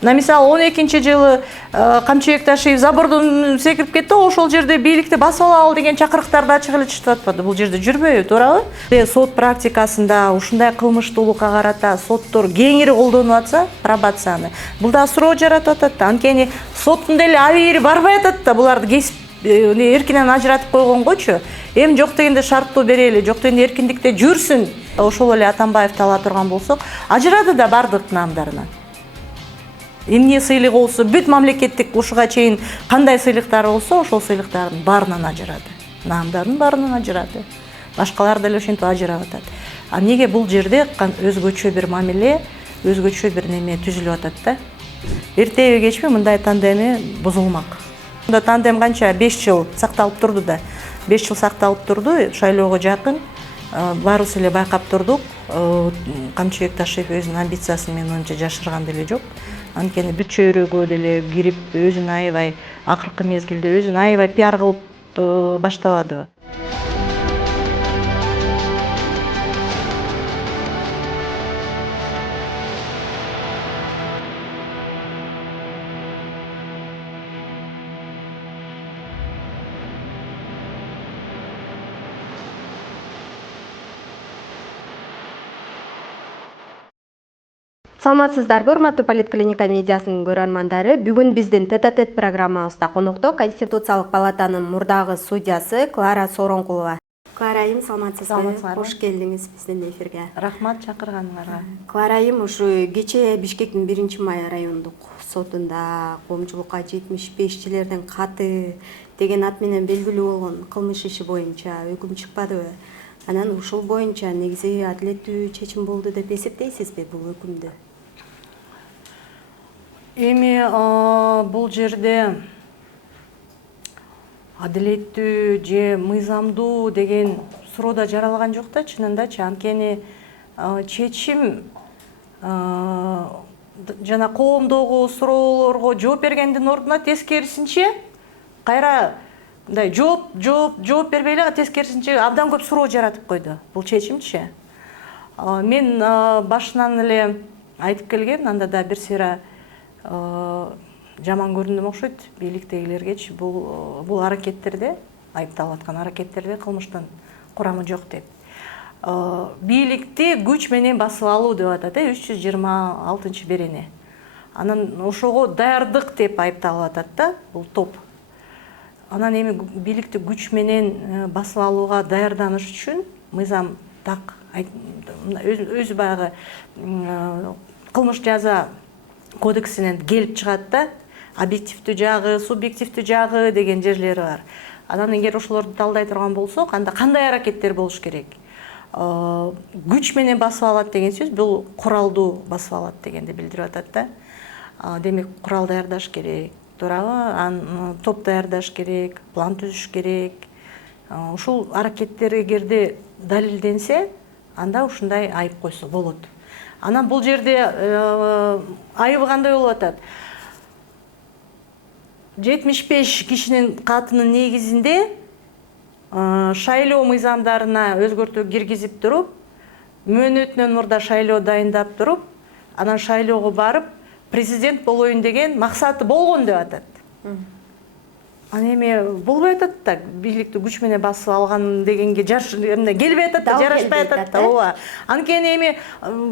Мына мисалы 12-жылы Камчыбек Ташиев забордон секирип кетти, ошол жерде бийликти басып алалы деген чакырыктарды ачык эле чыгып атпады. Бул жерде жүрбөйбү, туурабы? Сот практикасында ушундай кылмыштуулукка карата соттор кеңири колдонуп атса, пробацияны, бул да суроо жаратып атат. Анткени соттун деле абийири барбай атат да, буларды кесип эркинен ажыратып койгонгочу. Эми жок дегенде шарттуу берели, жок дегенде эркиндикте жүрсүн. Ошол эле Атамбаевди ала турган болсок, ажырады да бардык наамдарынан. Эмне сыйлык болсо, бүт мамлекеттик ушуга чейин кандай сыйлыктары болсо, ошол сыйлыктардын баарынан ажырады. Наамдардын баарынан ажырады. Башкалар деле ошентип ажырап атат. А эмнеге бул жерде өзгөчө бир мамиле, өзгөчө бир неме түзүлүп атат да? Эртеби кечпи мындай тандеми бузулмак. Мында тандем канча 5 жыл сакталып турду да. 5 жыл сакталып турду, шайлоого жакын. Баарыбыз эле байкап турдук. Камчыбек Ташиев өзүнүн амбициясын менимче жашырган деле жок. Анткени бүт чөйрөгө деле кирип, өзүн аябай акыркы мезгилде өзүн аябай пиар кылып баштабадыбы. Саламатсыздарбы, урматтуу Политклиника медиасынын көрөрмандары. Бүгүн биздин тет-а-тет программабызда конокто Конституциялык палатанын мурдагы судьясы Клара Сооронкулова. Клара айым, саламатсызбы? Кош келдиңиз биздин эфирге. Рахмат чакырганыңарга. Клара айым, ушу кечээ Бишкектин 1-май райондук сотунда коомчулукка 75-чилердин каты деген ат менен белгилүү болгон кылмыш иши боюнча өкүм чыкпадыбы? Анан ушул боюнча негизи адилеттүү чечим болду деп эсептейсизби бул өкүмдү? Эми бул жерде адилеттүү же мыйзамдуу деген суроо да жаралган жок да, чынындачы. Анткени чечим жана коомдогу суроолорго жооп бергендин ордуна тескерисинче кайра мындай жооп бербей эле тескерисинче абдан көп суроо жаратып койду бул чечимчи. Мен башынан эле айтып келгем, анда да бир сыйра жаман көрүндүм окшойт бийликтегилергечи бул аракеттерде, айыпталып аткан аракеттерде кылмыштын курамы жок деп. Бийликти күч менен басып алуу деп атат, 326-берене. Анан ошого даярдык деп айыпталып атат да бул топ. Анан эми бийликти күч менен басып алууга даярданыш үчүн мыйзам так өзү баягы кылмыш жаза кодексинен келип чыгат да, объективдүү жагы, субъективдүү жагы деген жерлери бар. Анан эгер ошолорду талдай турган болсок, анда кандай аракеттер болуш керек? Күч менен басып алат деген сөз бул куралдуу басып алат дегенди билдирип атат да. Демек курал даярдаш керек, туурабы? Топ даярдаш керек, план түзүш керек. Ушул аракеттер эгерде далилденсе, анда ушундай айып койсо болот. Анан бул жерде айыбы кандай болуп атат? 75 кишинин катынын негизинде шайлоо мыйзамдарына өзгөртүү киргизип туруп, мөөнөтүнөн мурда шайлоо дайындап туруп, анан шайлоого барып, президент болоюн деген максаты болгон деп атат. Аны эми болбой атат да, бийликти күч менен басып алган дегенге келбей атат да, жарашпай атат да, ооба. Анткени эми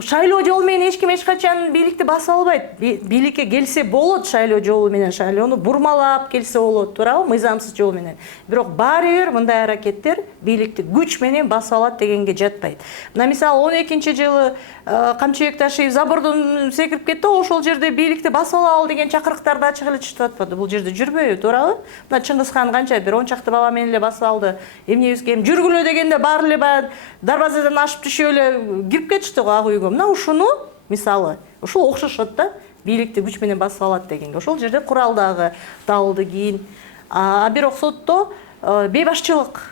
шайлоо жолу менен эч ким эч качан бийликти басып албайт. Бийликке келсе болот, шайлоо жолу менен шайлоону бурмалап келсе болот, туурабы? Мыйзамсыз жол менен. Бирок баары бир мындай аракеттер бийликти күч менен басып алат дегенге жатпайт. Мына мисалы 12-жылы Камчыбек Ташиев забордон секирип кетти, ошол жерде бийликти басып алалы деген чакырыктарды ачык эле чыгып атпады. Бул жерде жүрбөйбү, туурабы? Мына Чыңгызхан канча бир 10 чакты бала менен эле басып алды. Эмнебизге жүргүлө дегенде баары эле баягы дарбазадан ашып түшүп эле кирип кетишти го ак үйгө. Мына ушуну мисалы, ушул окшошот да, бийликти күч менен басып алат дегенге. Ошол жерде курал дагы табылды кийин. Бирок сотто бейбашчылык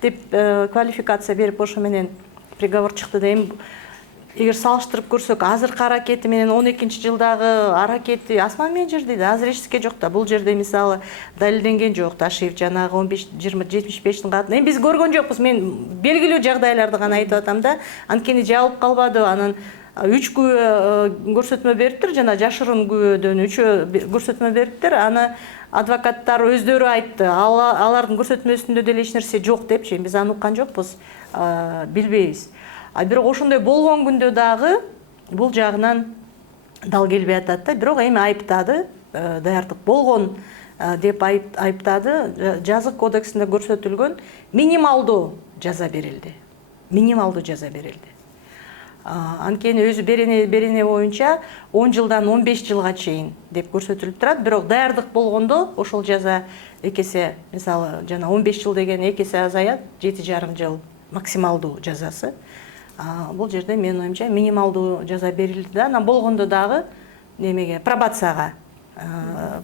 деп квалификация берип ошо менен приговор чыкты да. Эми эгер салыштырып көрсөк, азыркы аракети менен 12-жылдагы аракети асман менен жер дейт. Азыр эчтеке жок да. Бул жерде мисалы далилденген жок. Ташиев жанагы 15-20-75-тин катын. Эми биз көргөн жокпуз. Мен белгилүү жагдайларды гана айтып атам да. Анткени жабылып калбады. Анан 3 күбө көрсөтмө бериптир, жана жашырын күбөдөн 3 көрсөтмө бериптир. Аны адвокаттар өздөрү айтты, алардын көрсөтмөсүндө деле эч нерсе жок депчи. Биз аны уккан жокпуз, билбейбиз. Бирок ошондой болгон күндө дагы бул жагынан дал келбей атат да. Бирок эми айыптады, даярдык болгон деп айыптады. Жазык кодексинде көрсөтүлгөн минималдуу жаза берилди. Минималдуу жаза берилди. Анткени өзү берене боюнча 10 жылдан 15 жылга чейин деп көрсөтүлүп турат. Бирок даярдык болгондо ошол жаза экесе, мисалы, жана 15 жыл деген экесе азаят, 7,5 жыл максималдуу жазасы. Бул жерде менин оюмча минималдуу жаза берилди да. Анан болгондо дагы немеге, пробацияга,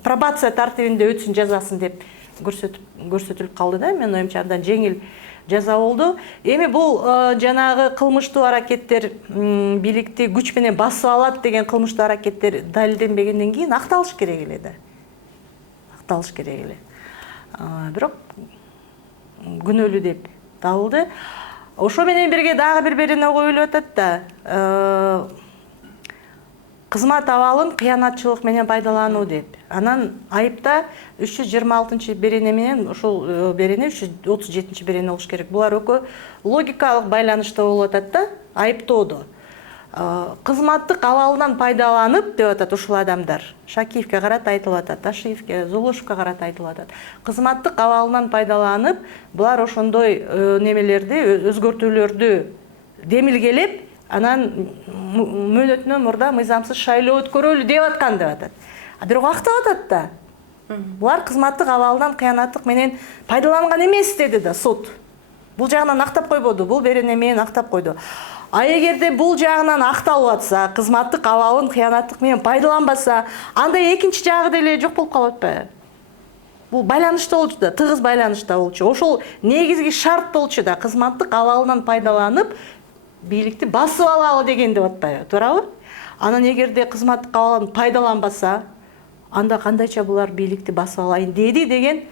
пробация тартибинде өтсүн жазасын деп көрсөтүлүп калды да. Менин оюмча андан жеңил жаза болду. Эми бул жанагы кылмыштуу аракеттер, бийликти күч менен басып алат деген кылмыштуу аракеттер далилденбегенден кийин акталыш керек эле да. Акталыш керек эле. Бирок күнөөлүү деп табылды. Ошо менен бирге дагы бир берене коюлуп атат да. Кызмат абалын кыянатчылык менен пайдалануу деп. Анан айыпта 326 берене менен ошол берене 337 берене болуш керек. Булар экөө логикалык байланышта болуп атат да, айыптоодо. Кызматтык абалынан пайдаланып деп атат ушул адамдар. Шакиевке карата айтылып атат, Ташиевке, Зулушевке карата айтылып атат. Кызматтык абалынан пайдаланып, булар ошондой немелерди, өзгөртүүлөрдү демилгелеп, анан мөөнөтүнөн мурда мыйзамсыз шайлоо өткөрөлү деп аткан деп атат. Бирок актап атат да. Булар кызматтык абалынан кыянаттык менен пайдаланган эмес деди да суд. Бул жагынан актап койбоду, бул берене менен актап койду. Эгерде бул жагынан акталып атса, кызматтык абалын кыянаттык менен пайдаланбаса, анда экинчи жагы деле жок болуп калып атпайбы? Бул байланышта болчу да, тыгыз байланышта болчу. Ошол негизги шарт болчу да, кызматтык абалынан пайдаланып, бийликти басып алалы деген деп атпайбы, туурабы? Анан эгерде кызматтык абалын пайдаланбаса, анда кандайча булар бийликти басып алайын деди деген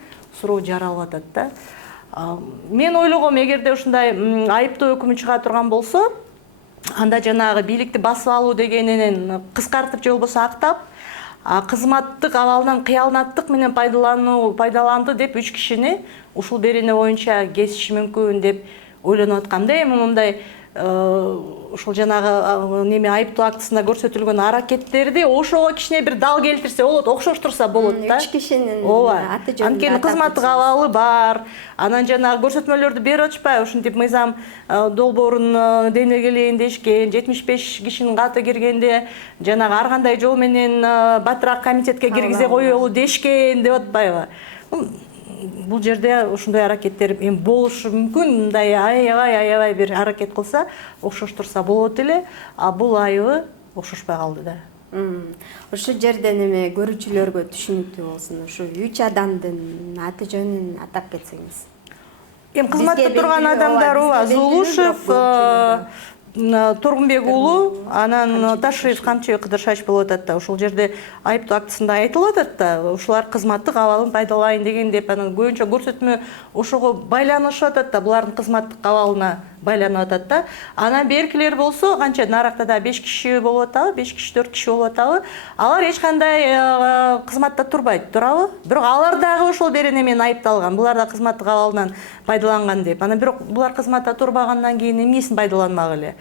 суроо жаралып атат да. Мен ойлогом, эгерде ушундай айыптоо өкүмү чыга турган болсо, анда жанагы бийликти басып алуу дегенинен кыскартып же болбосо актап, кызматтык абалынан кыянаттык менен пайдаланды деп 3 кишини ушул берене боюнча кесиши мүмкүн деп ойлонуп аткам да. Эми мындай ошол жанагы неме айыптоо актысында көрсөтүлгөн аракеттерди ошого кичине бир дал келтирсе болот, окшоштурса болот да. 3 кишинин аты жөнүндө. Анткени кызматтык абалы бар. Анан жанагы көрсөтмөлөрдү берип атышпайбы? Ушинтип мыйзам долбоорун демилгелейин дешкен, 75 кишинин каты киргенде жанагы ар кандай жол менен батыраак комитетке киргизе коелу дешкен деп атпайбы? Бул жерде ушундай аракеттер эми болушу мүмкүн, мындай аябай бир аракет кылса, окшоштурса болот эле, бул айыбы окшошпой калды да. Ошол жерден эми көрүүчүлөргө түшүнүктүү болсун, ушу 3 адамдын аты жөнүн атап кетсеңиз. Эми кызматта турган адамдар Зулушев, Тургунбек уулу, анан Ташиев Камчыбек Кыдыршаевич болуп атат да. Ошол жерде айыптоо актысында айтылып атат да, ушулар кызматтык абалын пайдалайын деген деп, анан көбүнчө көрсөтмө ошого байланышып атат да, булардын кызматтык абалына байланып атат да. Анан беркилер болсо, канча наракта да 5 киши болуп атабы, 5 киши 4 киши болуп атабы, алар эч кандай кызматта турбайт, туурабы? Бирок алар дагы ошол берене менен айыпталган, булар да кызматтык абалынан пайдаланган деп. Анан бирок булар кызматта турбагандан кийин эмнесин пайдаланмак эле?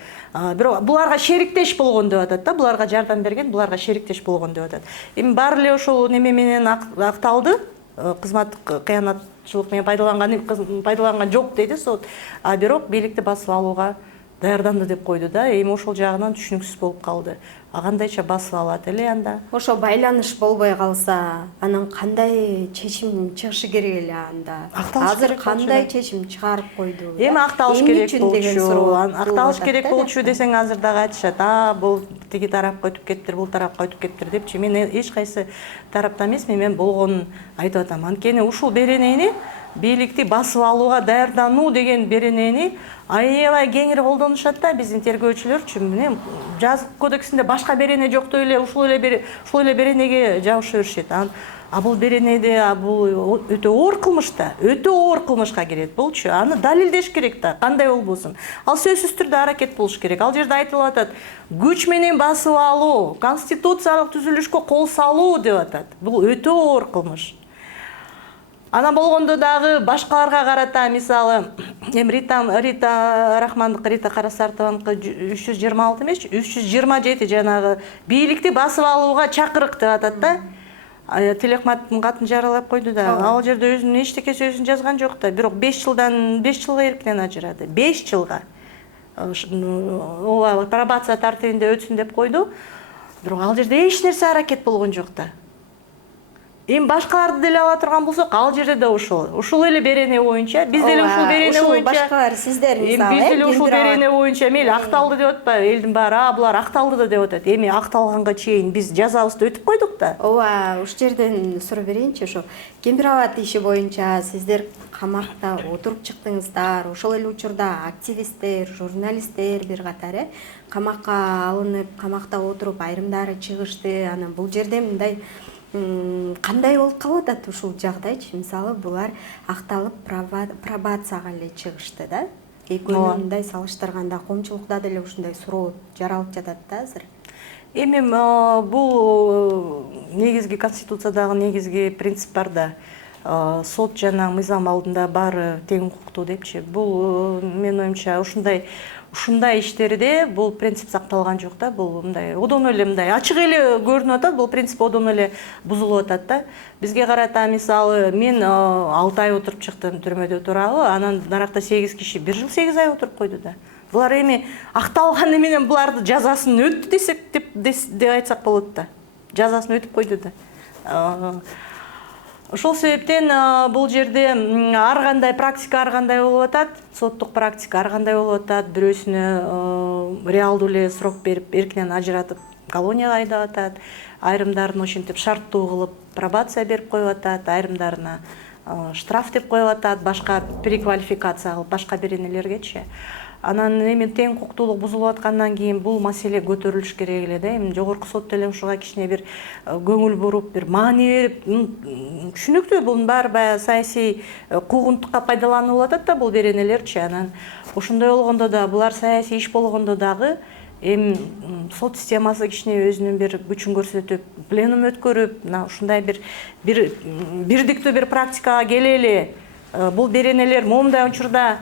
Бирок буларга шериктеш болгон деп атат да, буларга жардам берген, буларга шериктеш болгон деп атат. Эми баары эле ошол неме менен акталды, кызматтык кыянатчылык менен пайдаланган жок деди суд. Бирок бийликти басып алууга даярданды деп койду да. Эми ошол жагынан түшүнүксүз болуп калды. Кандайча басып алат эле анда? Ошо байланыш болбой калса, анан кандай чечим чыгышы керек эле анда? Азыр кандай чечим чыгарып койду? Эми акталыш керек болчу. Акталыш керек болчу десең азыр дагы айтышат. Бул тиги тарапка өтүп кеттир, бул тарапка өтүп кеттир депчи. Мен эч кайсы тарапта эмесмин, мен болгонун айтып атам. Анткени ушул беренени бийликти басып алууга даярдануу деген беренени аябай кеңири колдонушат да биздин тергөөчүлөр үчүн. Жазык кодексинде башка берене жоктой эле ушул эле беренеге жабыша беришет. А бул беренеде бул өтө оор кылмыш да, өтө оор кылмышка кирет булчу. Аны далилдеш керек да, кандай болбосун. Ал сөзсүз түрдө аракет болуш керек. Ал жерде айтылып атат, күч менен басып алуу, конституциялык түзүлүшкө кол салуу деп атат. Бул өтө оор кылмыш. Ана болгондо дагы башкаларга карата, мисалы, Рита Рахмандык, Рита Карасартованыкы 326 эмес, 327 жанагы бийликти басып алууга чакырык деп атат да. Телехматтын катын жаралап койду да. Ал жерде өзүнүн эчтеке сөзүн жазган жок да. Бирок 5 жылга эркинен ажырады. 5 жылга. Ооба пробация тартибинде өтсүн деп койду. Бирок ал жерде эч нерсе аракет болгон жок да. Эми башкаларды деле ала турган болсок, ал жерде да ушул эле берене боюнча, биз деле ушул берене боюнча, башкалар сиздер мисалы, биз деле ушул берене боюнча мейли акталды деп атпайбы, элдин баары, булар акталды да деп атат. Эми акталганга чейин биз жазабызды өтүп койдук да. Ооба, ушул жерден суроо берейинчи, ошо Кембирабад иши боюнча сиздер камакта отуруп чыктыңыздар. Ошол эле учурда активисттер, журналисттер бир катар камакка алынып, камакта отуруп, айрымдары чыгышты. Анан бул жерде мындай кандай болуп калып атат ушул жагдайчы? Мисалы, булар акталып пробацияга эле чыгышты да. Экөөнү мындай салыштырганда коомчулукта деле ушундай суроо жаралып жатат да азыр. Эми бул негизги конституциядагы негизги принцип бар да. Сот жана мыйзам алдында баары тең укуктуу депчи. Бул менин оюмча ушундай иштерде бул принцип сакталган жок да. Бул мындай одон эле мындай ачык эле көрүнүп атат, бул принцип одон эле бузулуп атат да. Бизге карата мисалы мен 6 ай отуруп чыктым түрмөдө туурабы, анан наракта 8 киши 1 жыл 8 ай отуруп койду да. Булар эми акталганы менен буларды жазасын өттү десек деп айтсак болот да. Жазасын өтүп койду да. Ошол себептен бул жерде ар кандай практика ар кандай болуп атат, соттук практика ар кандай болуп атат. Бирөөсүнө реалдуу эле срок берип, эркинен ажыратып колонияга айдап атат. Айрымдарын ошентип шарттуу кылып пробация берип коюп атат, айрымдарына штраф деп коюп атат, башка переквалификация кылып башка беренелергечи. Анан эми тең укуктуулук бузулуп аткандан кийин бул маселе көтөрүлүш керек эле да. Эми жогорку сот деле ушуга кичине бир көңүл буруп, бир маани берип, түшүнүктүү, бунун баары баягы саясий куугунтукка пайдаланылып атат да бул беренелерчи. Анан ошондой болгондо да, булар саясий иш болгондо дагы эми сот системасы кичине өзүнүн бир күчүн көрсөтүп, пленум өткөрүп, ушундай бирдиктүү бир практикага келели. Бул беренелер момундай учурда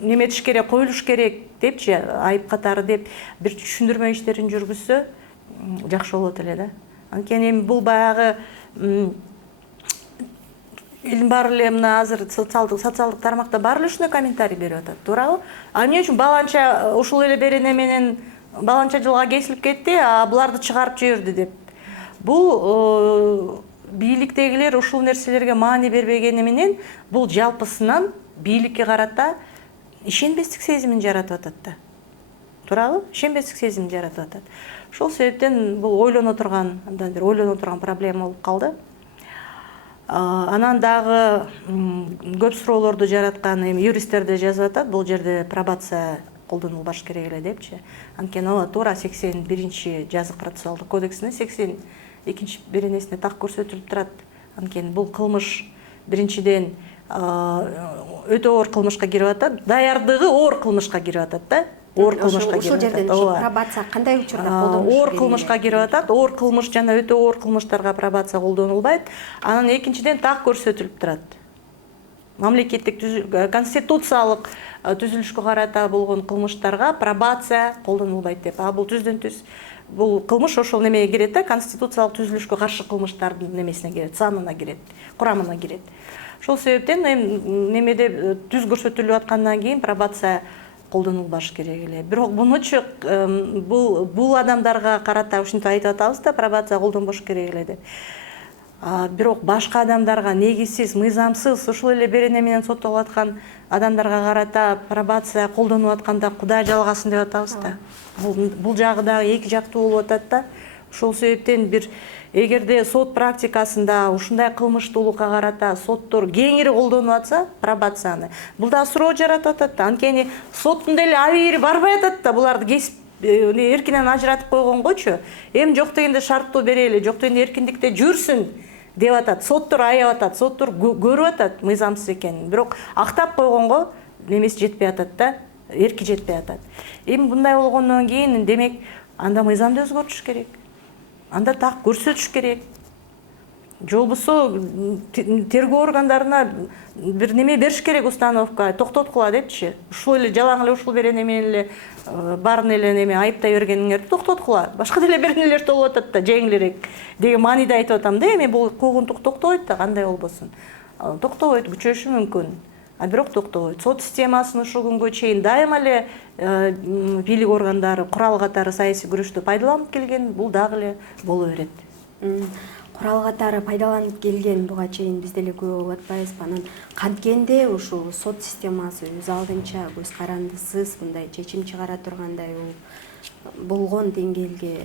неметиш керек, коюлуш керек депчи, айып катары деп бир түшүндүрмө иштерин жүргүзсө жакшы болот эле да. Анткени эми бул баягы элдин баары эле мына азыр социалдык тармакта баары эле ушундай комментарий берип атат, туурабы? А эмне үчүн баланча ушул эле берене менен баланча жылга кесилип кетти, а буларды чыгарып жиберди деп. Бул бийликтегилер ушул нерселерге маани бербегени менен бул жалпысынан бийликке карата ишенбестик сезимин жаратып атат да. Туурабы? Ишенбестик сезимин жаратып атат. Ошол себептен бул ойлоно турган проблема болуп калды. Анан дагы көп суроолорду жараткан эми юристтер да жазып атат, бул жерде пробация колдонулбаш керек эле депчи. Анткени ооба туура 81 жазык процессуалдык кодексине 82 беренесине так көрсөтүлүп турат. Анткени бул кылмыш биринчиден өтө оор кылмышка кирип атат, даярдыгы оор кылмышка кирип атат да. Оор кылмышка кирип атат. Ошол жерден пробация кандай учурда колдонулуш керек? Оор кылмышка кирип атат. Оор кылмыш жана өтө оор кылмыштарга пробация колдонулбайт. Анан экинчиден так көрсөтүлүп турат. Мамлекеттик конституциялык түзүлүшкө карата болгон кылмыштарга пробация колдонулбайт деп. Бул түздөн түз бул кылмыш ошол немеге кирет да, конституциялык түзүлүшкө каршы кылмыштардын немесине кирет, санына кирет, курамына кирет. Ошол себептен немеде түз көрсөтүлүп аткандан кийин пробация колдонулбаш керек эле. Бирок мунучу бул адамдарга карата ушинтип айтып атабыз да, пробация колдонбош керек эле деп. Бирок башка адамдарга негизсиз, мыйзамсыз ушул эле берене менен соттолуп аткан адамдарга карата пробация колдонуп атканда Кудай жалгасын деп атабыз да. Бул жагы дагы эки жактуу болуп атат да. Ошол себептен бир эгерде сот практикасында ушундай кылмыштуулукка карата соттор кеңири колдонуп атса пробацияны, бул да суроо жаратып атат да. Анткени соттун деле абийири барбай атат да, буларды кесип эркинен ажыратып койгонгочу эми жок дегенде шарттоо берели, жок дегенде эркиндикте жүрсүн деп атат. Соттор аяп атат, соттор көрүп атат мыйзамсыз экенин. Бирок актап койгонго немеси жетпей атат да, эрки жетпей атат. Эми мындай болгондон кийин демек анда мыйзамды өзгөртүш керек. Анда так көрсөтүш керек. Же болбосо тергөө органдарына бир неме бериш керек, установка, токтоткула депчи. Ушул эле жалаң эле ушул берен эмени эле баарын эле неме айыптай бергениңерди токтоткула. Башка деле беренелер болуп атат да, жеңилирээк деген мааниде айтып атам да. Эми бул куугунтук токтобойт да, кандай болбосун. Токтобойт, күчөшү мүмкүн. Бирок токтобойт. Сот системасын ушул күнгө чейин дайыма эле бийлик органдары курал катары саясий күрөштө пайдаланып келген, бул дагы эле боло берет. Курал катары пайдаланып келген, буга чейин биз деле күбө болуп атпайбызбы? Анан канткенде ушул сот системасы өз алдынча көз карандысыз мындай чечим чыгара тургандай болгон деңгээлге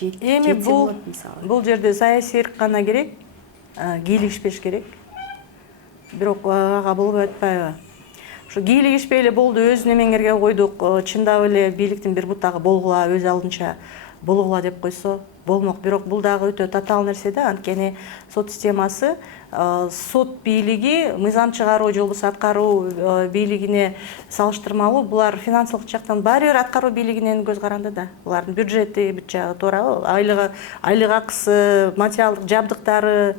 жетсе болот мисалы. Бул жерде саясий эрк гана керек, кийлигишпеш керек. Бирок ага болбой атпайбы? Ушу кийлигишпей эле болду, өз немеңерге койдук, чындап эле бийликтин бир бутагы болгула, өз алдынча болгула деп койсо болмок. Бирок бул дагы өтө татаал нерсе да, анткени сот системасы, сот бийлиги мыйзам чыгаруу же болбосо аткаруу бийлигине салыштырмалуу, булар финансылык жактан баары бир аткаруу бийлигинен көз каранды да. Булардын бюджети бүт жагы туурабы, айлык акысы, материалдык жабдыктары,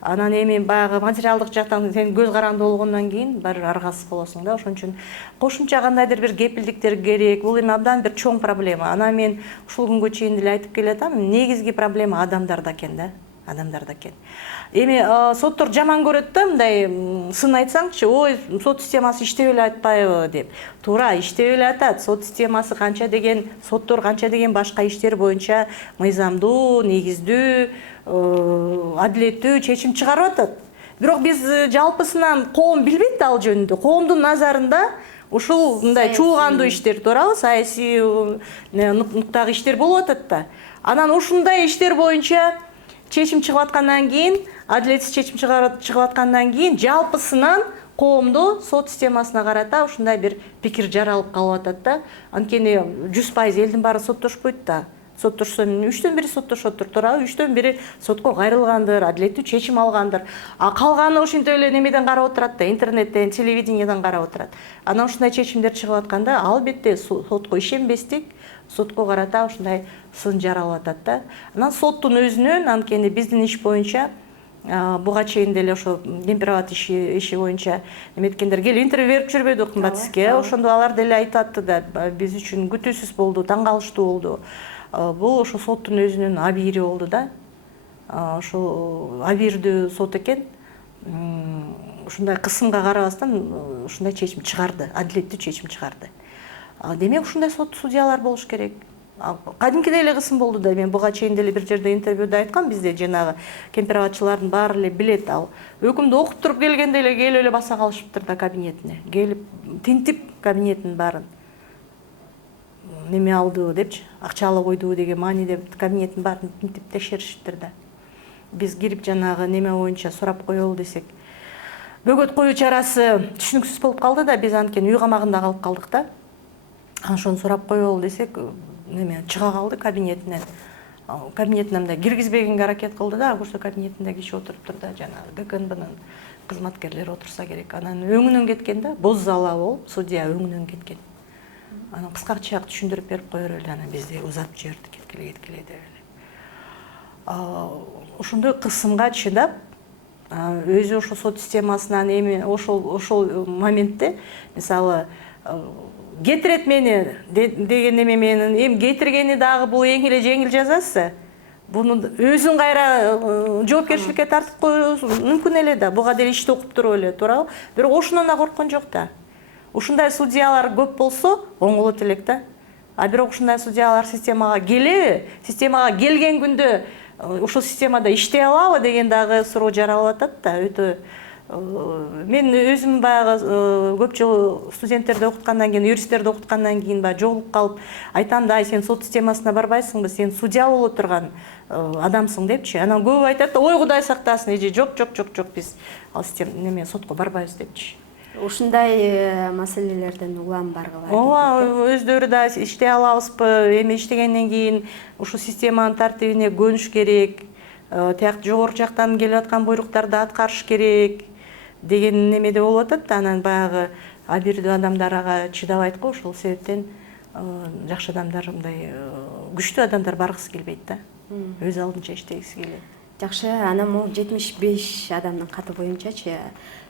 анан эми баягы материалдык жактан сен көз каранды болгондон кийин баары аргасыз болосуң да. Ошон үчүн кошумча кандайдыр бир кепилдиктер керек. Бул эми абдан бир чоң проблема. Анан мен ушул күнгө чейин деле айтып келатам, негизги проблема адамдарда экен да, адамдарда экен. Эми соттор жаман көрөт да, мындай сын айтсаңчы, ой, сот системасы иштеп эле атпайбы деп. Туура, иштеп эле атат. Сот системасы канча деген, соттор канча деген башка иштер боюнча мыйзамдуу, негиздүү, адилеттүү чечим чыгарып атат. Бирок биз жалпысынан коом билбейт ал жөнүндө. Коомдун назарында ушул мындай чуулгандуу иштер, туурабы, саясий нуктагы иштер болуп атат да. Анан ушундай иштер боюнча чечим чыгып аткандан кийин, адилетсиз чечим чыгып аткандан кийин жалпысынан коомдо сот системасына карата ушундай бир пикир жаралып калып атат да. Анткени 100% элдин баары соттошпойт да. Соттошсо 3төн 1 соттошотур, туурабы? 3төн 1 сотко кайрылгандыр, адилеттүү чечим алгандыр. А калганы ошентип эле немеден карап отурат да, интернеттен, телевидениеден карап отурат. Анан ушундай чечимдер чыгып атканда, албетте сотко ишенбестик, сотко карата ушундай сын жаралып атат да. Анан соттун өзүнөн, анткени биздин иш боюнча буга чейин деле ошо Кемпирабад иши боюнча эметкендер келип интервью берип жүрбөдү кымбат сизге. Ошондо алар деле айтып атты да, биз үчүн күтүүсүз болду, таң калыштуу болду. Бул ошо соттун өзүнүн абийири болду да. Ошол абийирдүү сот экен. Ушундай кысымга карабастан ушундай чечим чыгарды, адилеттүү чечим чыгарды. Демек ушундай сот судьялар болуш керек. Кадимки эле кысым болду да. Мен буга чейин деле бир жерде интервьюда айткам, бизде жанагы кемпирабадчылардын баары эле билет, ал өкүмдү окуп туруп келгенде эле келип эле баса калышыптыр да кабинетине. Келип тинтип кабинетин баарын неме алды депчи, акчалы койду деген мааниде кабинеттин баарын тинтип текшеришиптир да. Биз кирип жанагы неме боюнча сурап коелу десек, бөгөт коюу чарасы түшүнүксүз болуп калды да, биз анткени үй камагында калып калдык да. Ошону сурап коелу десек, неме чыга калды кабинетинен. Кабинетине мындай киргизбегенге аракет кылды да, көрсө кабинетинде киши отуруптур да, жанагы ГКНБнын кызматкерлери отурса керек. Анан өңүнөн кеткен да, боз зала болуп, судья өңүнөн кеткен. Анан кыскачаак түшүндүрүп берип коер эле, анан бизди узатып жиберди, кеткиле деп эле. Ошондой кысымга чыдап, өзү ошо сот системасынан эми ошол моментте, мисалы, кетирет мени деген неме менен, эми кетиргени дагы бул эң эле жеңил жазасы. Буну өзүн кайра жоопкерчиликке тартып коюу мүмкүн эле да, буга деле ишти окуп туруп эле, туурабы? Бирок ошондон да корккон жок да. Ушундай судьялар көп болсо, оңолот элек да. Бирок ушундай судьялар системага келеби? Системага келген күндө ушул системада иштей алабы деген дагы суроо жаралып атат да. Өтө мен өзүм баягы көп жыл студенттерди окуткандан кийин, юристтерди окуткандан кийин жолугуп калып айтам да, сен сот системасына барбайсыңбы, сен судья боло турган адамсың депчи. Анан көбү айтат да, ой Кудай сактасын, эже жок, биз ал система неме сотко барбайбыз депчи. ушундай маселелерден улам баргыла. Ооба, өздөрү да иштей алабызбы, эми иштегенден кийин ушул системанын тартибине көнүш керек, тияк жогору жактан келип аткан буйруктарды аткарыш керек деген немеде болуп атат. Анан баягы абийирдүү адамдар ага чыдабайт го, ошол себептен жакшы адамдар, мындай күчтүү адамдар баргысы келбейт да. Өз алдынча иштегиси келет. Жакшы, анан могу 75 адамдын каты боюнчачы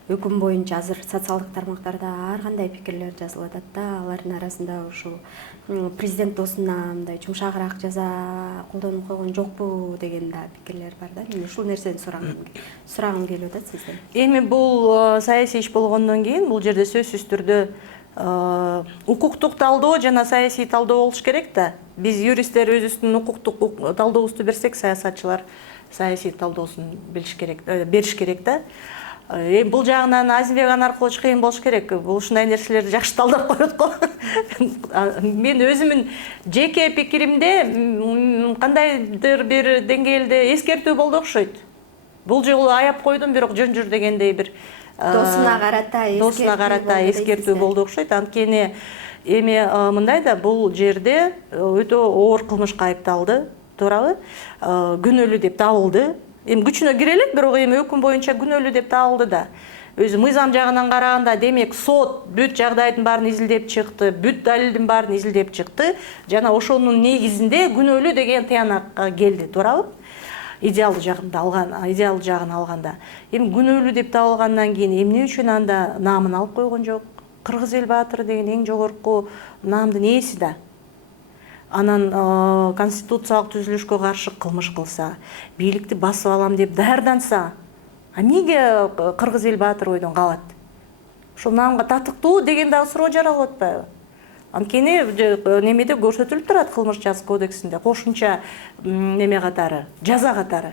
өкүм боюнча азыр социалдык тармактарда ар кандай пикирлер жазылып атат да. Алардын арасында ушул президент досуна мындай жумшагыраак жаза колдонуп койгон жокпу деген да пикирлер бар да. Мен ушул нерсени сурагым келип атат сизден. Эми бул саясий иш болгондон кийин бул жерде сөзсүз түрдө укуктук талдоо жана саясий талдоо болуш керек да. Биз юристтер өзүбүздүн укуктук талдообузду берсек, саясатчылар саясий талдоосун бериш керек да. Бул жагынан Азизбек Анаркулович кыйын болуш керек. Бул ушундай нерселерди жакшы талдап коет го. Мен өзүмүн жеке пикиримде кандайдыр бир деңгээлде эскертүү болду окшойт. Бул жолу аяп койдум, бирок жөн жүр дегендей бир Досуна карата эскертүү болду окшойт. Анткени эми мындай да, бул жерде өтө оор кылмышка айыпталды, туурабы? Күнөөлүү деп табылды. Эми күчүнө кире элек, бирок эми өкүм боюнча күнөөлүү деп табылды да. Өзү мыйзам жагынан караганда, демек сот бүт жагдайдын баарын изилдеп чыкты, бүт далилдин баарын изилдеп чыкты, жана ошонун негизинде күнөөлүү деген тыянакка келди, туурабы? Идеалдуу жагын алганда. Эми күнөөлүү деп табылгандан кийин эмне үчүн анда наамын алып койгон жок? Кыргыз эл баатыры деген эң жогорку наамдын ээси да. Анан конституциялык түзүлүшкө каршы кылмыш кылса, бийликти басып алам деп даярданса, эмнеге кыргыз эл баатыры ойдон калат? Ошол наамга татыктуу деген дагы суроо жаралып атпайбы? Анткени немеде көрсөтүлүп турат, кылмыш жаза кодексинде кошумча неме катары, жаза катары.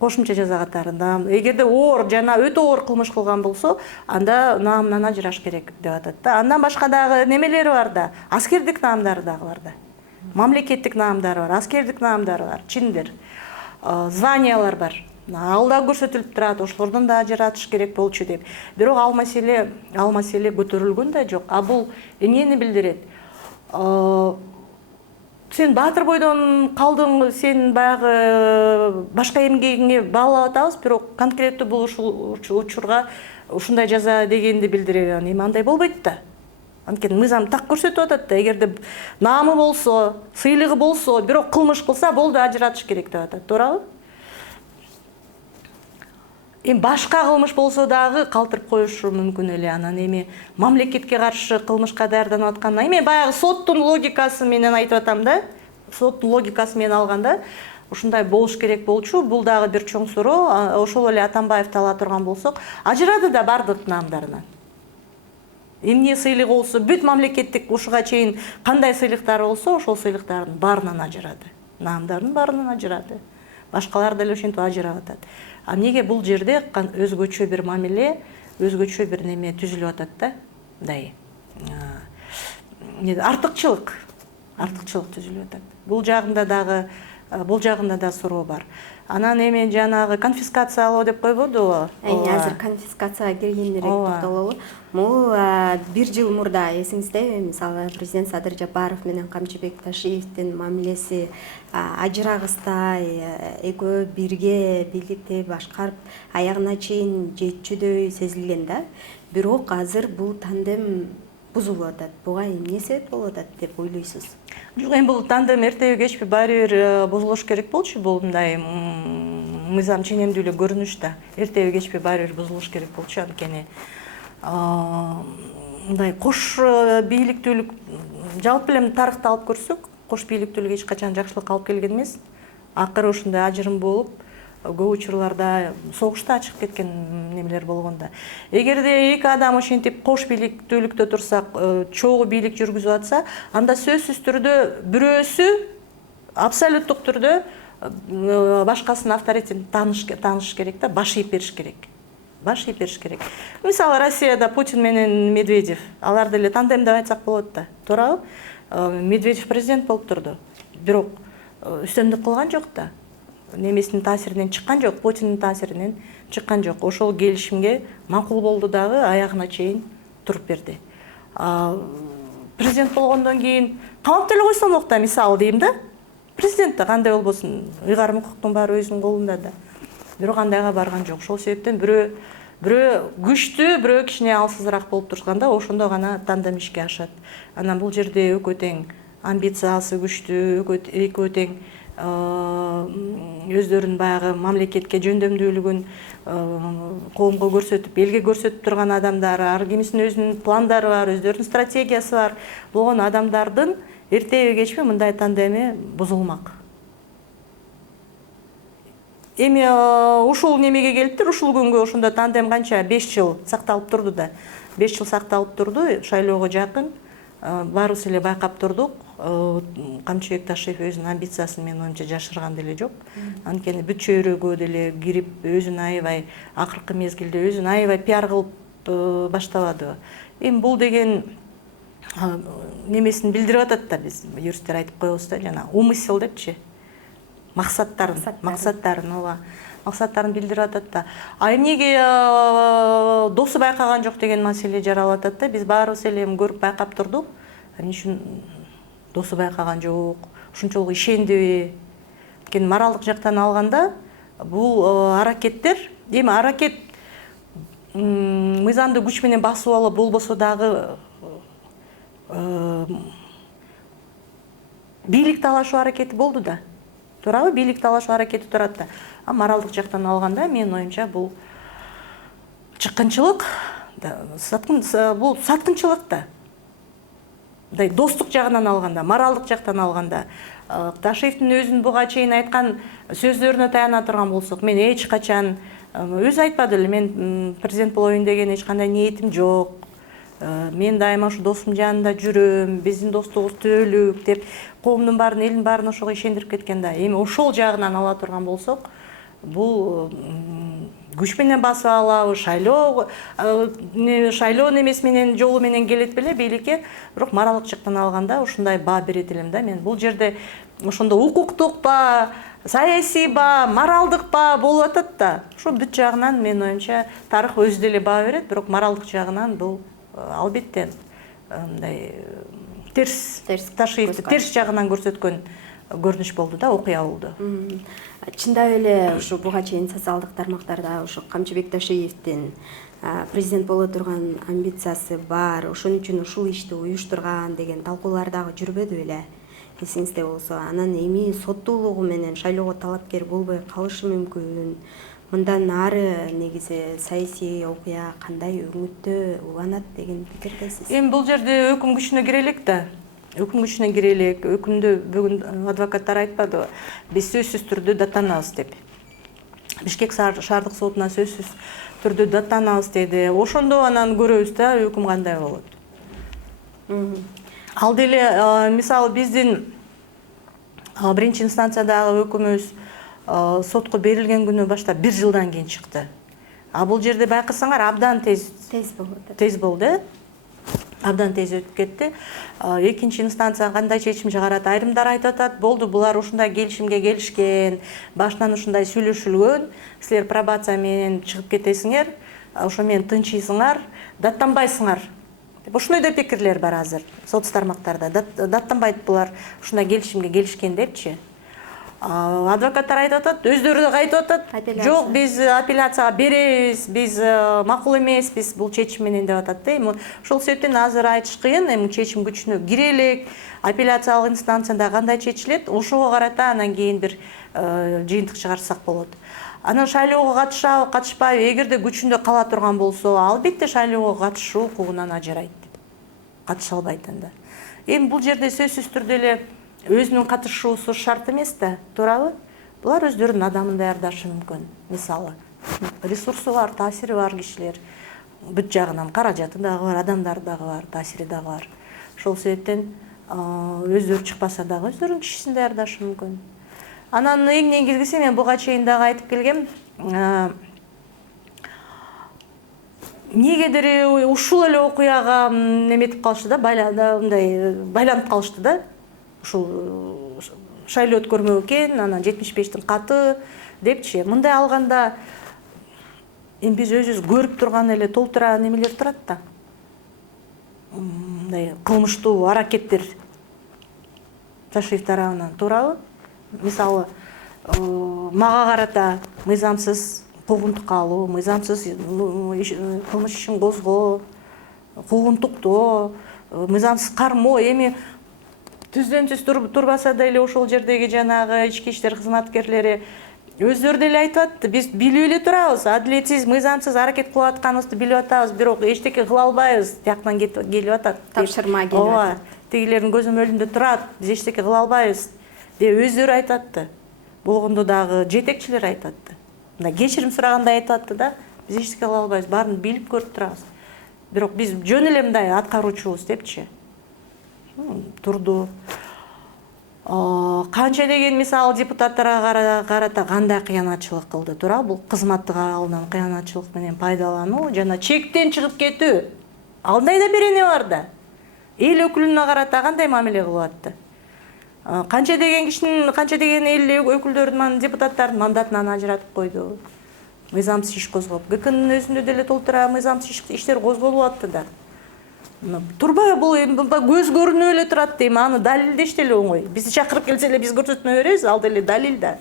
Кошумча жаза катары. Эгерде оор жана өтө оор кылмыш кылган болсо, анда наамынан ажыраш керек деп атат да. Андан башка дагы немелери бар да. Аскердик наамдары дагы бар да. Мамлекеттик наамдары бар, аскердик наамдары бар, чиндер, званиялар бар. Ал да көрсөтүлүп турат, ошолордон да ажыратыш керек болчу деп. Бирок ал маселе көтөрүлгөн да жок. А бул эмнени билдирет? Сен баатыр бойдон калдың, сен баягы башка эмгегиңе баалап атабыз, бирок конкреттүү бул ушул учурга ушундай жаза дегенди билдирет. Эми андай болбойт да. Анткени мыйзам так көрсөтүп атат да. Эгерде наамы болсо, сыйлыгы болсо, бирок кылмыш кылса, болду, ажыратыш керек деп атат, туурабы? Эми башка кылмыш болсо дагы калтырып коюшу мүмкүн эле. Анан эми мамлекетке каршы кылмышка даярданып атканда, эми баягы соттун логикасы менен айтып атам да. Соттун логикасы менен алганда ушундай болуш керек болчу. Бул дагы бир чоң суроо. Ошол эле Атамбаевди ала турган болсок, ажырады да бардык наамдарынан. Эмне сыйлык болсо, бүт мамлекеттик ушуга чейин кандай сыйлыктары болсо, ошол сыйлыктардын баарынан ажырады. Наамдардын баарынан ажырады. Башкалар деле ошентип ажырап атат. А неге бул жерде өзгөчө бир мамиле, өзгөчө бир неме түзүлүп атат да? Мындай артыкчылык түзүлүп атат. Бул жагында да суроо бар. Анан эми жанагы конфискациялоо деп койбодубу? Азыр конфискацияга киргендерек токтололу. Могу 1 жыл мурда эсиңиздеби, мисалы президент Садыр Жапаров менен Камчыбек Ташиевдин мамилеси ажырагыстай, экөө бирге бийликти башкарып аягына чейин жетчүдөй сезилген да. Бирок азыр бул тандем бузулуп атат. Буга эмне себеп болуп атат деп ойлойсуз? Жок, эми бул тандем эртеби кечпи баары бир бузулуш керек болчу. Бул мындай мыйзам ченемдүү эле көрүнүш да. Эртеби кечпи баары бир бузулуш керек болчу. Анткени мындай кош бийликтүүлүк, жалпы эле тарыхты алып көрсөк, кош бийликтүүлүк эч качан жакшылыкка алып келген эмес. Акыры ушундай ажырым болуп, көп учурларда согушта чыгып кеткен немелер болгон да. Эгерде эки адам ошентип кош бийликтүүлүктө турсак, чогуу бийлик жүргүзүп атса, анда сөзсүз түрдө бирөөсү абсолюттук түрдө башкасынын авторитетин тааныш керек да, баш ийип бериш керек. Мисалы, Россияда Путин менен Медведев, алар деле тандем деп айтсак болот да, туурабы? Медведев президент болуп турду, бирок үстөмдүк кылган жок да. немесинин таасиринен чыккан жок, Путиндин таасиринен чыккан жок. Ошол келишимге макул болду дагы аягына чейин туруп берди. Президент болгондон кийин камап деле койсом ок да, мисалы дейм да. Президент да кандай болбосун, ыйгарым укуктун баары өзүнүн колунда да. Бирок андайга барган жок. Ошол себептен бирөө күчтүү, бирөө кичине алсызыраак болуп турганда ошондо гана тандем ишке ашат. Анан бул жерде экөө тең амбициясы күчтүү, экөө тең өздөрүнүн баягы мамлекетке жөндөмдүүлүгүн коомго көрсөтүп, элге көрсөтүп турган адамдар, ар кимисинин өзүнүн пландары бар, өздөрүнүн стратегиясы бар болгон адамдардын эртеби кечпи мындай тандеми бузулмак. Эми ушул немеге келиптир, ушул күнгө ошондо тандем канча 5 жыл сакталып турду да. 5 жыл сакталып турду, шайлоого жакын баарыбыз эле байкап турдук. Камчыбек Ташиев өзүнүн амбициясын менин оюмча жашырган деле жок. Анткени бүт чөйрөгө деле кирип, өзүн аябай акыркы мезгилде өзүн аябай пиар кылып баштабадыбы. Эми бул деген немесин билдирип атат да, биз юристтер айтып коебуз да, жана умысел депчи. Максаттарын билдирип атат да. А эмнеге досу байкаган жок деген маселе жаралып атат да. Биз баарыбыз эле көрүп байкап турдук. Эмне үчүн досу байкаган жок, ушунчолук ишендиби? Анткени моралдык жактан алганда бул аракеттер, эми аракет мыйзамды күч менен басып алып болбосо дагы бийлик талашуу аракети болду да. Туурабы? Бийлик талашуу аракети турат да. А моралдык жактан алганда менин оюмча бул чыккынчылык, бул саткынчылык да. Мындай достук жагынан алганда, моралдык жактан алганда, Ташиевдин өзүнүн буга чейин айткан сөздөрүнө таяна турган болсок, мен эч качан өзү айтпады эле, мен президент болоюн деген эч кандай ниетим жок. Мен дайыма ушу досумдун жанында жүрөм, биздин достугубуз түбөлүк деп коомдун баарын, элдин баарын ошого ишендирип кеткен да. Эми ошол жагынан ала турган болсок, бул күч менен басып алабы, шайлоо немеси менен жолу менен келет беле бийликке, бирок моралдык жактан алганда ушундай баа берет элем да. Мен бул жерде ошондо укуктук ба, саясий ба, моралдык ба болуп атат да. Ошо бүт жагынан менин оюмча тарых өзү деле баа берет, бирок моралдык жагынан бул албетте мындай терс жагынан көрсөткөн көрүнүш болду да, окуя болду. Чындап эле ушу буга чейин социалдык тармактарда ушу Камчыбек Ташиевдин президент боло турган амбициясы бар, ошон үчүн ушул ишти уюштурган деген талкуулар дагы жүрбөдү беле? Эсиңизде болсо, анан эми соттуулугу менен шайлоого талапкер болбой калышы мүмкүн. Мындан ары негизи саясий окуя кандай өңүттө уланат деген пикирдесиз? Эми бул жерде өкүм күчүнө кире элек да. Өкүм күчүнө кире элек. Өкүмдү бүгүн адвокаттар айтпадыбы? Биз сөзсүз түрдө даттанабыз деп. Бишкек шаардык сотуна сөзсүз түрдө даттанабыз деди. Ошондо анан көрөбүз да, өкүм кандай болот. Ал деле мисалы биздин биринчи инстанциядагы өкүмүбүз сотко берилген күнү баштап 1 жылдан кийин чыкты. А бул жерде байкасаңар абдан тез болду. Абдан тез өтүп кетти. Экинчи инстанция кандай чечим чыгарат? Айрымдар айтып атат, болду, булар ушундай келишимге келишкен, башынан ушундай сүйлөшүлгөн, силер пробация менен чыгып кетесиңер, ошо менен тынчыйсыңар, даттанбайсыңар. Ушундай да пикирлер бар азыр сот тармактарда. Даттанбайт булар ушундай келишимге келишкен депчи. Адвокаттар айтып атат, өздөрү да айтып атат. Жок, биз апелляцияга беребиз, биз макул эмеспиз бул чечим менен деп атат да. Эми ошол себептен азыр айтыш кыйын, эми чечим күчүнө кире элек, апелляциялык инстанцияда кандай чечилет, ошого карата анан кийин бир жыйынтык чыгарсак болот. Анан шайлоого катышабы, катышпайбы, эгерде күчүндө кала турган болсо, албетте шайлоого катышуу укугунан ажырайт. Катыша албайт анда. Эми бул жерде сөзсүз түрдө эле өзүнүн катышуусу шарт эмес да, туурабы? Булар өздөрүнүн адамын даярдашы мүмкүн. Мисалы, ресурсу бар, таасири бар кишилер. Бүт жагынан каражаты дагы бар, адамдары дагы бар, таасири дагы бар. Ошол себептен өздөрү чыкпаса дагы өздөрүнүн кишисин даярдашы мүмкүн. Анан эң негизгиси мен буга чейин дагы айтып келгем, негедир ушул эле окуяга неметип калышты да, мындай байланып калышты да. Ушул шайлоо өткөрмөө экен, анан 75-тин каты депчи. Мындай алганда эми биз өзүбүз көрүп турган эле толтура немелер турат да. Мындай кылмыштуу аракеттер Ташиев тарабынан, туурабы? Мисалы, мага карата мыйзамсыз куугунтукка алуу, мыйзамсыз кылмыш ишин козгоо, куугунтуктоо, мыйзамсыз кармоо. Эми түздөн түз турбаса деле ошол жердеги жанагы ички иштер кызматкерлери өздөрү деле айтып атты. Биз билип эле турабыз, адилетсиз, мыйзамсыз аракет кылып атканыбызды билип атабыз, бирок эчтеке кыла албайбыз. Тияктан келип атат. Тапшырма келип атат. Тигилердин көзөмөлүндө турат, биз эчтеке кыла албайбыз деп өздөрү айтатты. Болгондо дагы жетекчилер айтатты. Мына кечирим сураганда айтып атты да, биз эчтеке кыла албайбыз, баарын билип көрүп турабыз. Бирок биз жөн эле мындай аткаруучубуз депчи. Турду. Канча деген мисалы депутаттарга карата кандай кыянатчылык кылды, туура? Бул кызматтыга алынган кыянатчылык менен пайдалануу жана чектен чыгып кетүү. Андай да берене бар да. Эл өкүлүнө карата кандай мамиле кылып атты? Канча деген кишинин, канча деген эл өкүлдөрүнүн, депутаттардын мандатынан ажыратып койду. Мыйзамсыз иш козгоп. ГКнын өзүндө деле толтура мыйзамсыз иштер козголуп атты да. Турбай бул көз көрүнүп эле турат дейм, аны далилдеш деле оңой. Бизди чакырып келсе эле биз көрсөтмө беребиз, ал деле далил да.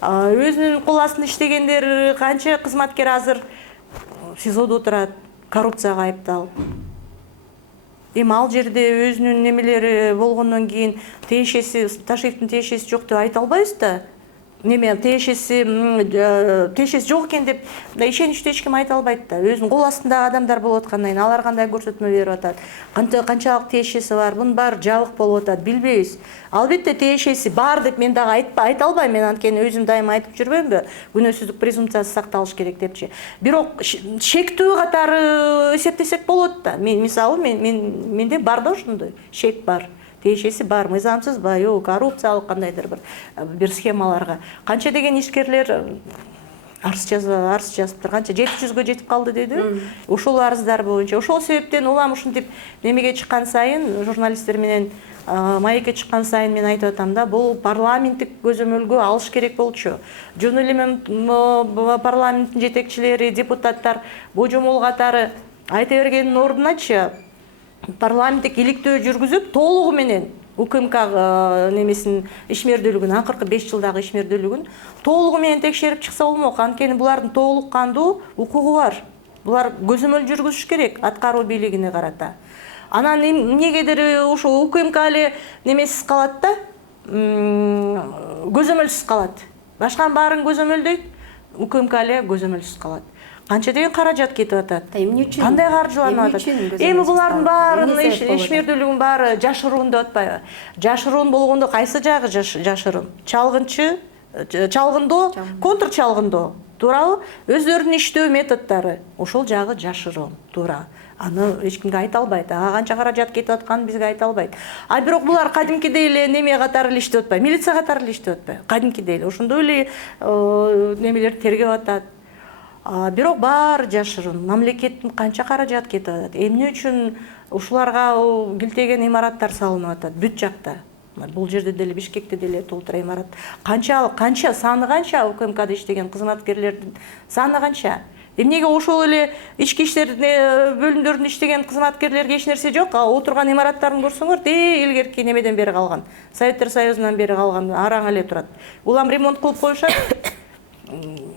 Өзүнүн кол астында иштегендер канча кызматкер азыр СИЗОдо турат, коррупцияга айыпталып. Эми ал жерде өзүнүн немелери болгондон кийин тиешеси, Ташиевдин тиешеси жок деп айта албайбыз да. Неме тиешеси жок экен деп ишеничтүү эч ким айта албайт да. Өзүнүн кол астындагы адамдар болуп аткандан кийин алар кандай көрсөтмө берип атат, канчалык тиешеси бар, бунун баары жабык болуп атат, билбейбиз. Албетте тиешеси бар деп мен дагы айта албайм, мен анткени өзүм дайыма айтып жүрбөймбү, күнөөсүздүк презумпциясы сакталыш керек депчи. Бирок шектүү катары эсептесек болот да. Мисалы менде бар да ошондой шек бар. Тиешеси бар, мыйзамсыз ба, жок, коррупциялык кандайдыр бир схемаларга. Канча деген ишкерлер арыз жазыптыр, канча 700гө жетип калды деди. Ошол арыздар боюнча, ошол себептен улам ушинтип немеге чыккан сайын, журналисттер менен маекке чыккан сайын мен айтып атам да, бул парламенттик көзөмөлгө алыш керек болчу. Жөн эле парламенттин жетекчилери, депутаттар божомол катары айта бергенин ордуначы парламенттик иликтөө жүргүзүп, толугу менен УКМК немесин ишмердүүлүгүн, акыркы 5 жылдагы ишмердүүлүгүн толугу менен текшерип чыкса болмок. Анткени булардын толук кандуу укугу бар. Булар көзөмөл жүргүзүш керек аткаруу бийлигине карата. Анан эмнегедир ошо УКМК эле немесиз калат да, көзөмөлсүз калат. Башканын баарын көзөмөлдөйт, УКМК эле көзөмөлсүз калат. Канча деген каражат кетип атат. Эмне үчүн? Кандай каржыланып атат? Эми булардын баарын ишмердүүлүгүн баары жашыруун деп атпайбы? Жашыруун болгондо кайсы жагы жашыруун? Чалгындоо, контр чалгындоо, туурабы? Өздөрүнүн иштөө методдору, ошол жагы жашыруун, туура. Аны эч кимге айта албайт. Ага канча каражат кетип атканын бизге айта албайт. Бирок булар кадимкидей эле неме катары эле иштеп атпайбы, милиция катары эле иштеп атпайбы? Кадимкидей эле ошондой эле немелер тергеп атат. Бирок баары жашырын. Мамлекеттин канча каражат кетип атат. Эмне үчүн ушуларга килтеген имараттар салынып атат бүт жакта? Бул жерде деле, Бишкекте деле толтура имарат. Канча саны канча УКМКда иштеген кызматкерлердин саны канча? Эмнеге ошол эле ички иштер бөлүмдөрүндө иштеген кызматкерлерге эч нерсе жок? Отурган имараттарын көрсөңөр, илгерки немеден бери калган, Советтер Союзунан бери калган араң эле турат. Улам ремонт кылып коюшат.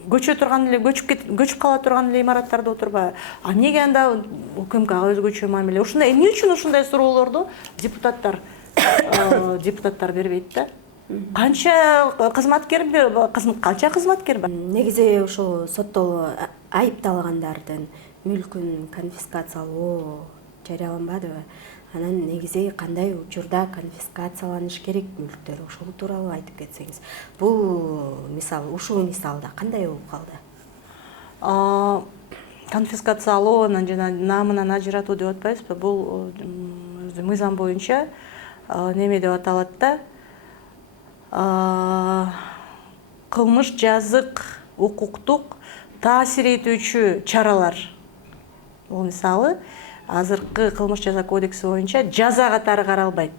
Көчө турган эле, көчүп кала турган эле имараттарда отурбайбы? Эмнеге анда УКМКга өзгөчө мамиле? Ушундай эмне үчүн ушундай суроолорду депутаттар бербейт да? Канча кызматкер бар? Негизи ошол соттолуп айыпталгандардын мүлкүн конфискациялоо жарыяланбадыбы? Анан негизи кандай учурда конфискацияланыш керек мүлктөр, ошол тууралуу айтып кетсеңиз. Бул мисал, ушул мисалда кандай болуп калды? Конфискациялоо жана намынан ажыратуу деп атпайбызбы? Бул мыйзам боюнча неме деп аталат да? Кылмыш жазык укуктук таасир этүүчү чаралар. Бул мисалы азыркы кылмыш жаза кодекси боюнча жаза катары каралбайт.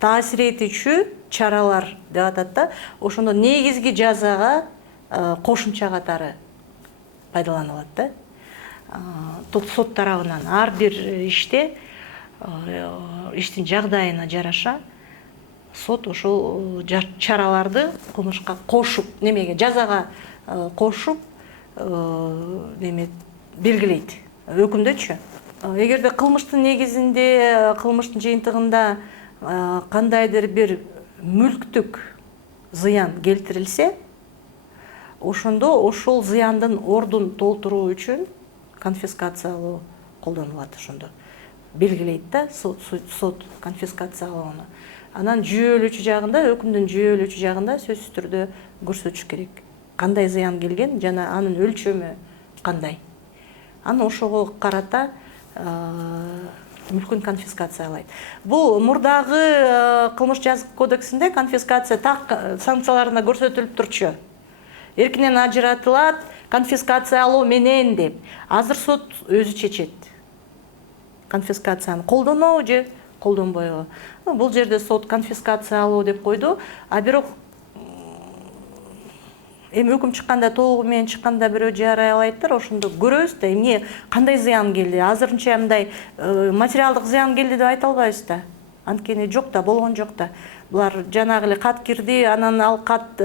Таасир этүүчү чаралар деп атат да. Ошондо негизги жазага кошумча катары пайдаланылат да. Сот тарабынан ар бир иште иштин жагдайына жараша сот ошол чараларды кылмышка кошуп, жазага кошуп белгилейт өкүмдөчү. Эгерде кылмыштын негизинде, кылмыштын жыйынтыгында кандайдыр бир мүлктүк зыян келтирилсе, ошондо ошол зыяндын ордун толтуруу үчүн конфискациялоо колдонулат. Ошондо белгилейт да сот конфискациялоону. Анан жүйөлүүчү жагында, өкүмдүн жүйөлүүчү жагында сөзсүз түрдө көрсөтүш керек. Кандай зыян келген жана анын өлчөмү кандай. Анан ошого карата мүлкүн конфискациялайт. Бул мурдагы кылмыш жазык кодексинде конфискация так санкцияларында көрсөтүлүп турчу. Эркинен ажыратылат, конфискациялоо менен деп. Азыр сот өзү чечет. Конфискацияны колдонобу же колдонбойбу. Бул жерде сот конфискациялоо деп койду, а бирок эми өкүм чыкканда, толугу менен чыкканда бирөө жарыялайттыр, ошондо көрөбүз да, эмне кандай зыян келди. Азырынча мындай материалдык зыян келди деп айта албайбыз да. Анткени жок да, болгон жок да. Булар жанагы эле кат кирди, анан ал кат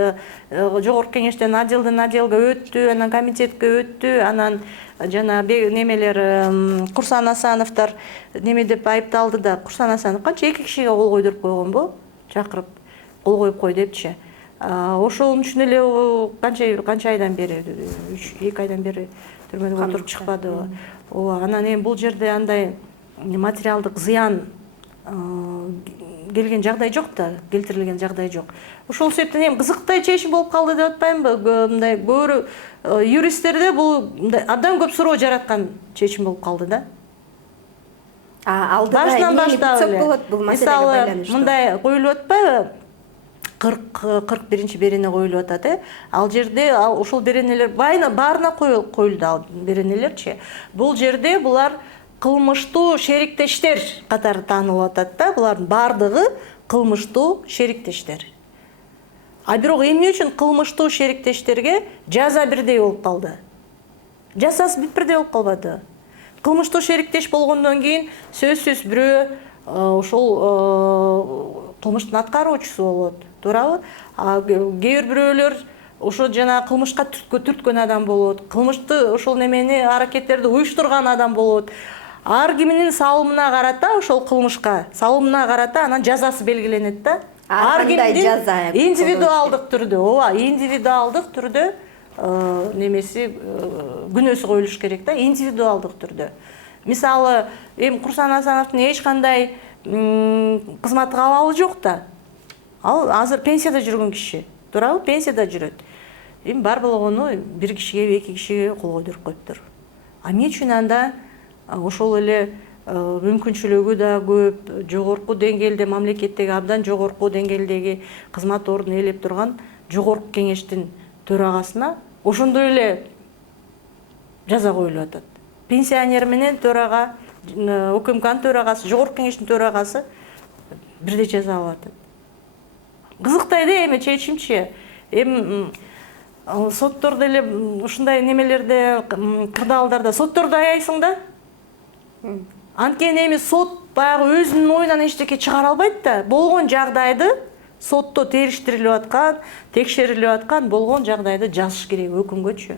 жогорку кеңештен отделден отделге өттү, анан комитетке өттү, анан жана немелер Курсан Асановдор неме деп айыпталды да. Курсан Асанов канча 2 кишиге кол койдуруп койгонбу? Чакырып кол коюп кой депчи. Ошол үчүн эле канча айдан бери, 2 айдан бери түрмөдө отуруп чыкпадыбы. Ооба, анан эми бул жерде андай материалдык зыян келген жагдай жок да, келтирилген жагдай жок. Ошол себептен эми кызыктай чечим болуп калды деп атпаймынбы? Мындай көбүрөөк юристтерде бул абдан көп суроо жараткан чечим болуп калды да. Башынан баштап эле. Мисалы, мындай коюлуп атпайбы? 41-чи берене коюлуп атат, Ал жерде ошол беренелер баарына коюлду ал беренелерчи. Бул жерде булар кылмыштуу шериктештер катары таанылып атат да. Булардын баардыгы кылмыштуу шериктештер. А бирок эмне үчүн кылмыштуу шериктештерге жаза бирдей болуп калды? Жазасы бирдей болуп калбады. Кылмыштуу шериктеш болгондон кийин сөзсүз бирөө ошол кылмыштын аткаруучусу болот, туурабы? Кээ бирөөлөр ошо жана кылмышка түрткөн адам болот. Кылмышты ошол немени аракеттерди уюштурган адам болот. Ар киминин салымына карата, ошол кылмышка салымына карата анан жазасы белгиленет да. Ар кимдин индивидуалдык түрдө, ооба, индивидуалдык түрдө немеси күнөөсү коюлуш керек да, индивидуалдык түрдө. Мисалы, эми Курсан Асановдун эч кандай кызматтык абалы жок да. Ал азыр пенсияда жүргөн киши, туурабы? Пенсияда жүрөт. Эми бар болгону 1 кишиге, 2 кишиге кол койдуруп коюптур. Эмне үчүн анда ошол эле мүмкүнчүлүгү да көп, жогорку деңгээлде, мамлекеттеги абдан жогорку деңгээлдеги кызмат ордун ээлеп турган жогорку кеңештин төрагасына ошондой эле жаза коюлуп атат. Пенсионер менен төрага, УКМКнын төрагасы, жогорку кеңештин төрагасы бирдей жаза алып атат. Кызыктай да эми чечимчи. Эми соттордо эле ушундай немелерде, кырдаалдарда сотторду аяйсың да. Анткени эми сот баягы өзүнүн оюнан эчтеке чыгара албайт да. Болгон жагдайды сотто териштирилип аткан, текшерилип аткан болгон жагдайды жазыш керек өкүмгөчү.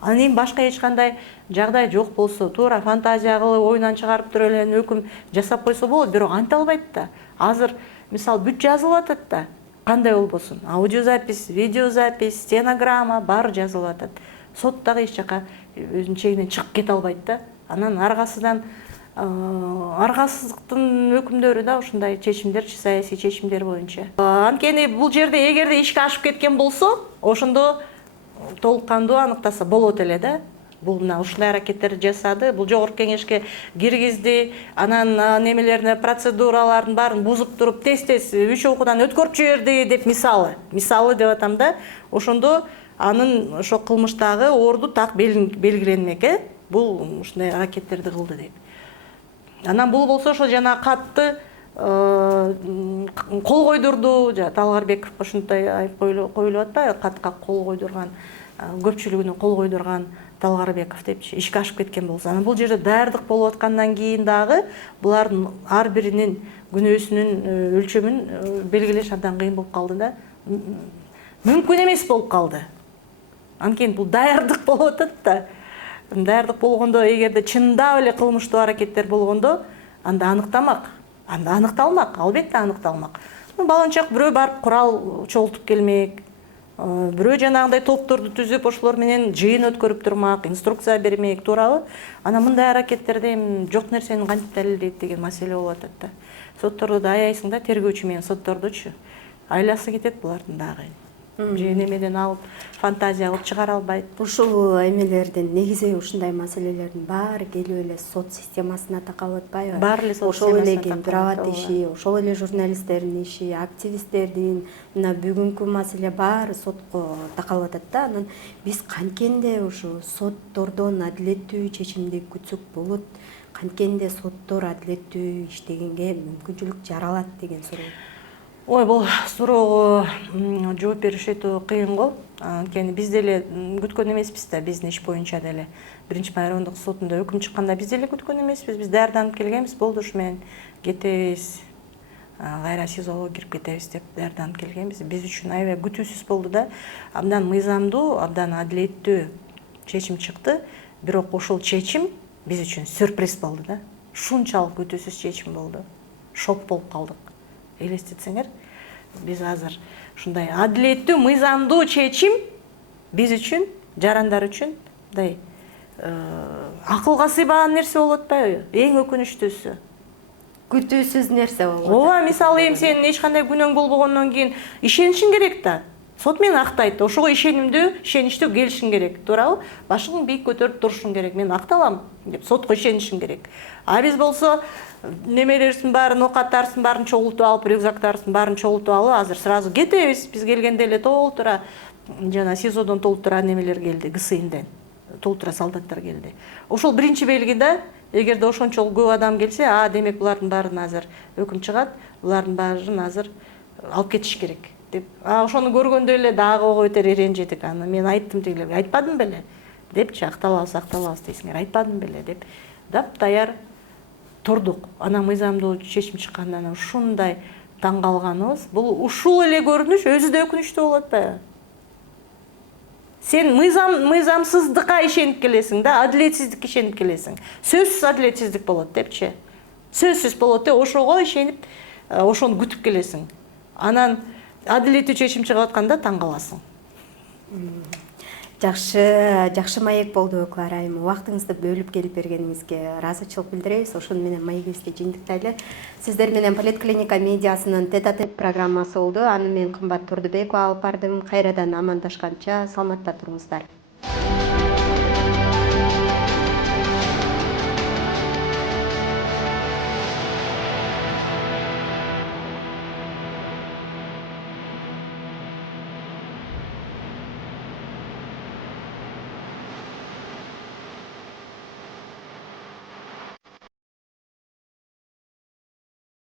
Анан эми башка эч кандай жагдай жок болсо, туура фантазия кылып оюнан чыгарып туруп эле өкүм жасап койсо болот, бирок анта албайт да. Азыр мисалы бүт жазылып атат да. Кандай болбосун? Аудиозапись, видеозапись, стенограмма баары жазылып атат. Сот дагы эч жака өзүнүн чегинен чыгып кете албайт да. Анан аргасыздыктын өкүмдөрү да ушундай чечимдерчи, саясий чечимдер боюнча. Анткени бул жерде эгерде ишке ашып кеткен болсо, ошондо толук кандуу аныктаса болот эле да. Бул мына ушундай аракеттерди жасады, бул жогорку кеңешке киргизди, анан немелерин, процедуралардын баарын бузуп туруп, тез-тез 3 окуудан өткөрүп жиберди деп мисалы деп атам да. Ошондо анын ошо кылмыштагы орду так белгиленмек, Бул ушундай аракеттерди кылды деп. Анан бул болсо ошо жана катты кол койдурду, Талгарбековго ушундай айып коюлуп атпайбы, катка кол койдурган, көпчүлүгүнө кол койдурган Талгарбеков депчи, ишке ашып кеткен болсо. Анан бул жерде даярдык болуп аткандан кийин дагы булардын ар биринин күнөөсүнүн өлчөмүн белгилеш абдан кыйын болуп калды да. Мүмкүн эмес болуп калды. Анткени бул даярдык болуп атат да. Даярдык болгондо, эгерде чындап эле кылмыштуу аракеттер болгондо, анда аныкталмак, албетте аныкталмак. Балончак бирөө барып курал чогултуп келмек, бирөө жанагындай топторду түзүп, ошолор менен жыйын өткөрүп турмак, инструкция бермек, туурабы? Анан мындай аракеттерде жок нерсени кантип далилдейт деген маселе болуп атат да. Сотторду да аяйсың да, тергөөчү менен соттордучу. Айласы кетет булардын дагы. Же немеден алып фантазия кылып чыгара албайт. Ушул эмелердин негизи ушундай маселелердин баары келип эле сот системасына такалып атпайбы? Баары эле сот ошол эле системасына кемпирабад иши, ошол эле журналисттердин иши, активисттердин, мына бүгүнкү маселе баары сотко такалып атат да. Анан биз канткенде ушу соттордон адилеттүү чечимди күтсөк болот, канткенде соттор адилеттүү иштегенге мүмкүнчүлүк жаралат деген суроо. Ой, бул суроого жооп бериш өтө кыйын го. Анткени биз деле күткөн эмеспиз да, биздин иш боюнча деле. 1-май райондук сотунда өкүм чыкканда биз деле күткөн эмеспиз. Биз даярданып келгенбиз, болду ушу менен кетебиз. Кайра СИЗОго кирип кетебиз деп даярданып келгенбиз. Биз үчүн аябай күтүүсүз болду да. Абдан мыйзамдуу, абдан адилеттүү чечим чыкты. Бирок ошол чечим биз үчүн сюрприз болду да. Ушунчалык күтүүсүз чечим болду. Шок болуп калдык. Элестетсеңер, биз азыр ушундай адилеттүү, мыйзамдуу чечим биз үчүн, жарандар үчүн мындай акылга сыйбаган нерсе болуп атпайбы? Эң өкүнүчтүүсү. Күтүүсүз нерсе болуп атат. Ооба, мисалы эми сенин эч кандай күнөөң болбогондон кийин ишенишиң керек да. Сот мени актайт, ошого ишеничтүү келишиң керек, туурабы? Башыңды бийик көтөрүп турушуң керек. Мен акталам деп сотко ишенишиң керек. А биз болсо немелерибиздин баарын, оокаттарыбыздын баарын чогултуп алып, рюкзактарыбыздын баарын чогултуп алып, азыр сразу кетебиз. Биз келгенде эле толтура жана СИЗОдон толтура немелер келди, ГСИнден. Толтура солдаттар келди. Ошол биринчи белги да. Эгерде ошончолук көп адам келсе, демек булардын баарын азыр өкүм чыгат, булардын баарын азыр алып кетиш керек деп. Ошону көргөндө эле дагы ого бетер ренжидик. Аны мен айттым тигилерге, айтпадым беле депчи, акталабыз дейсиңер, айтпадым беле деп. Даяр турдук. Анан мыйзамдуу чечим чыккандан анан ушундай таң калганыбыз, бул ушул эле көрүнүш өзү да өкүнүчтүү болуп атпайбы? Сен мыйзамсыздыкка ишенип келесиң да, адилетсиздикке ишенип келесиң. Сөзсүз адилетсиздик болот депчи. Сөзсүз болот деп ошого ишенип, ошону күтүп келесиң. Анан адилеттүү чечим чыгып атканда таң каласың. Жакшы маек болду, Клара айым. Убактыңызды бөлүп келип бергениңизге ыраазычылык билдиребиз. Ошону менен маегибизди жыйынтыктайлы. Сиздер менен Поликлиника медиасынын тет-а-тет программасы болду. Аны мен Кымбат Турдубекова алып бардым. Кайрадан амандашканча саламатта туруңуздар.